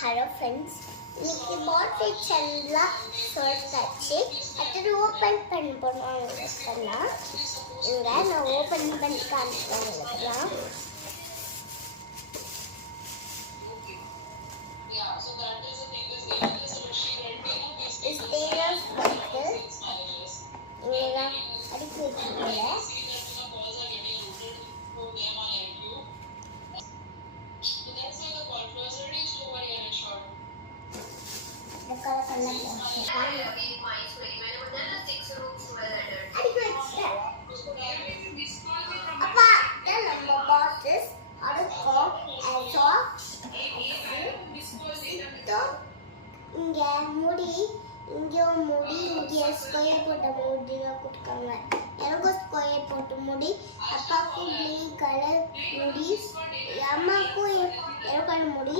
Hello friends, இன்னைக்கு பாட்டில் எல்லாம் சொல்லிட்டாச்சு. அடுத்து ஓப்பன் பண்ண போனோம்னா இங்கே நான் ஓப்பன் பண்ணி காமிக்கிறேன். இங்கெல்லாம் அடுக்கி வச்சுக்கோங்க. இங்க முடி இங்க ஸ்கொயர் போட்ட முடிலாம் கொடுக்காங்க. எனக்கும் ஸ்கொயர் போட்ட முடி, அப்பாவுக்கும் கிரீன் கலர் முடி, அம்மாவுக்கும் எல்லோ கலர் முடி,